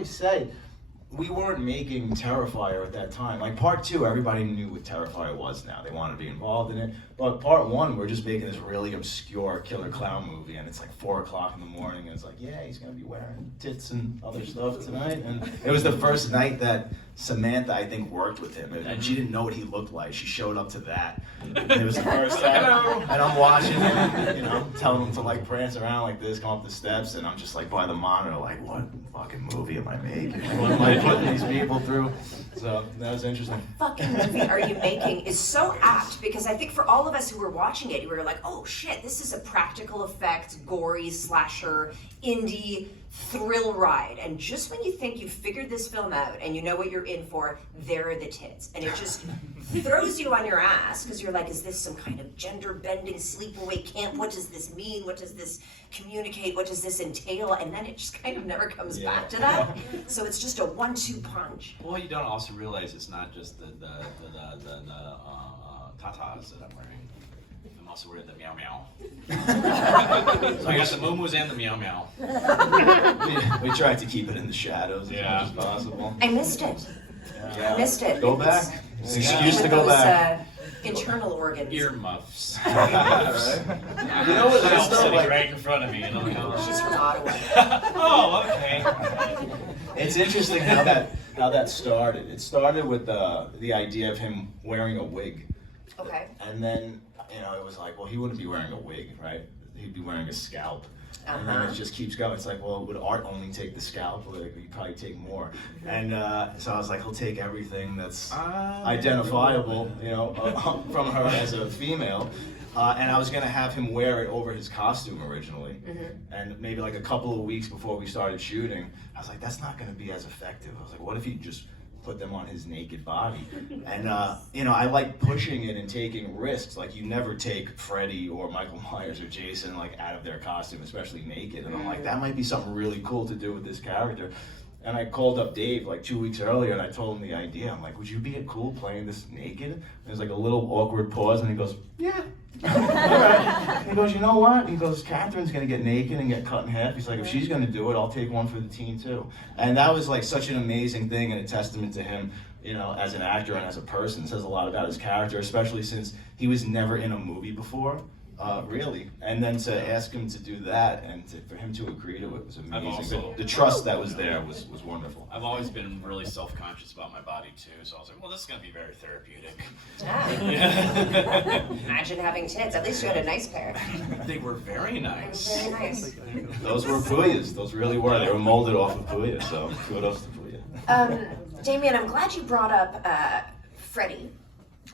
always say, we weren't making Terrifier at that time. Like part 2, everybody knew what Terrifier was now. They wanted to be involved in it. But part 1, we're just making this really obscure killer clown movie, and it's like 4 o'clock in the morning, and it's like, yeah, he's gonna be wearing tits and other stuff tonight. And it was the first night that Samantha, I think, worked with him, and she didn't know what he looked like. She showed up to that. And it was the first time. And I'm watching him, you know, telling him to like prance around like this, come up the steps, and I'm just like by the monitor, like, what fucking movie am I making? What am I putting these people through? So that was interesting. Fucking movie are you making is so apt, because I think for all of us who were watching it, we were like, oh shit, this is a practical effects, gory, slasher, indie thrill ride. And just when you think you've figured this film out and you know what you're in for, there are the tits. And it just throws you on your ass, because you're like, is this some kind of gender-bending sleepaway camp? What does this mean? What does this communicate? What does this entail? And then it just kind of never comes back to that. So it's just a 1-2 punch. Well, you don't also realize it's not just the tatas that I'm wearing. I'm also wearing the meow meow. So I got the moo-moos and the meow meow. We tried to keep it in the shadows as much as possible. I missed it. Yeah. I missed it. Go back. It's an excuse to With go those, back. Internal organs. Earmuffs. Right? You know what? It's Sitting like, right in front of me. And I'm like, oh. She's from Ottawa. Oh, okay. it's interesting how that started. It started with the idea of him wearing a wig. Okay. And then, you know, it was like, well, he wouldn't be wearing a wig, right? He'd be wearing a scalp. And then it just keeps going. It's like, well, would Art only take the scalp? Or like, he'd probably take more. And so I was like, he'll take everything that's identifiable, you know, from her as a female. And I was going to have him wear it over his costume originally. And maybe like a couple of weeks before we started shooting, I was like, that's not going to be as effective. I was like, what if he just put them on his naked body? And you know, I like pushing it and taking risks. Like, you never take Freddy or Michael Myers or Jason like out of their costume, especially naked. And I'm like, that might be something really cool to do with this character. And I called up Dave like 2 weeks earlier, and I told him the idea. I'm like, would you be cool playing this naked? And there's like a little awkward pause, and he goes, yeah. All right. He goes, you know what? He goes, Catherine's gonna get naked and get cut in half. He's like, if she's gonna do it, I'll take one for the team too. And that was like such an amazing thing, and a testament to him, you know, as an actor and as a person. It says a lot about his character, especially since he was never in a movie before. Really, and then to ask him to do that and for him to agree to it was amazing. The trust that was there was wonderful. I've always been really self-conscious about my body too, so I was like, well, this is going to be very therapeutic. Yeah. Imagine having tits. At least you had a nice pair. They were very nice. Very nice. Those were Puyas. Those really were. They were molded off of Puya, so kudos to Puya. Damien, I'm glad you brought up Freddy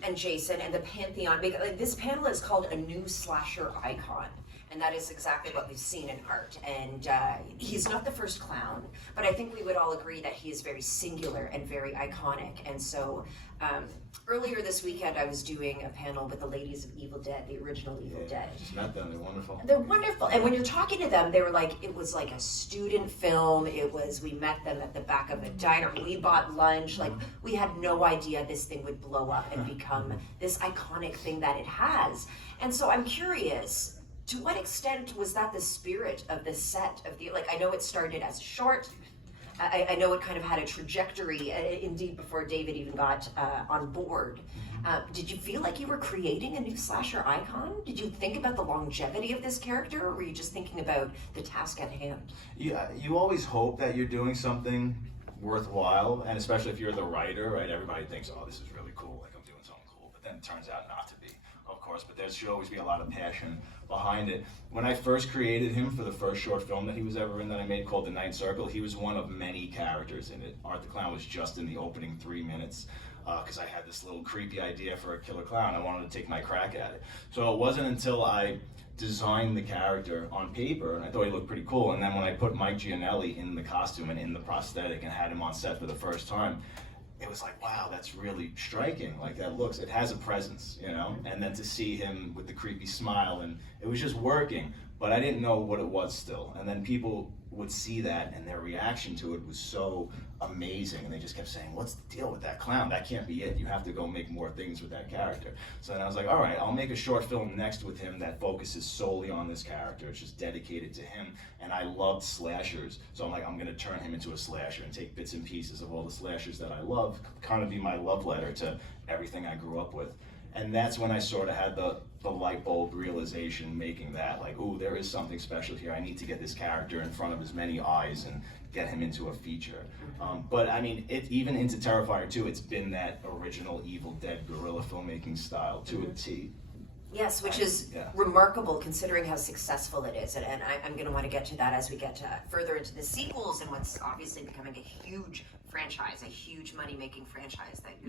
and Jason and the Pantheon, because like, this panel is called A New Slasher Icon, and that is exactly what we've seen in Art. And he's not the first clown, but I think we would all agree that he is very singular and very iconic. And so earlier this weekend I was doing a panel with the ladies of Evil Dead, the original Evil Dead. Just met them. They're wonderful. They're wonderful. And when you're talking to them, they were like, it was like a student film. It was, we met them at the back of a diner. We bought lunch. Like, we had no idea this thing would blow up and become this iconic thing that it has. And so I'm curious, to what extent was that the spirit of the set of the, like, I know it started as a short. I know it kind of had a trajectory, indeed, before David even got on board. Did you feel like you were creating a new slasher icon? Did you think about the longevity of this character, or were you just thinking about the task at hand? Yeah, you always hope that you're doing something worthwhile, and especially if you're the writer, right? Everybody thinks, oh, this is really cool, like I'm doing something cool, but then it turns out not to be, of course, but there should always be a lot of passion behind it. When I first created him for the first short film that he was ever in that I made called The Night Circle, he was one of many characters in it. Art the Clown was just in the opening 3 minutes because I had this little creepy idea for a killer clown. I wanted to take my crack at it. So it wasn't until I designed the character on paper, and I thought he looked pretty cool, and then when I put Mike Gianelli in the costume and in the prosthetic and had him on set for the first time, it was like, wow, that's really striking. Like, that looks, it has a presence, you know? And then to see him with the creepy smile, and it was just working. but I didn't know what it was still. And then people would see that, and their reaction to it was so amazing, and they just kept saying, what's the deal with that clown? That can't be it. You have to go make more things with that character. So then I was like, all right, I'll make a short film next with him that focuses solely on this character. It's just dedicated to him, and I loved slashers, so I'm like, I'm gonna turn him into a slasher and take bits and pieces of all the slashers that I love, kind of be my love letter to everything I grew up with. And that's when I sort of had the light bulb realization making that, like, ooh, there is something special here. I need to get this character in front of as many eyes and get him into a feature. But I mean, even into Terrifier 2, it's been that original Evil Dead guerrilla filmmaking style to a T. Yes, which is remarkable considering how successful it is. And I'm going to want to get to that as we get to further into the sequels and what's obviously becoming a huge franchise, a huge money-making franchise that you're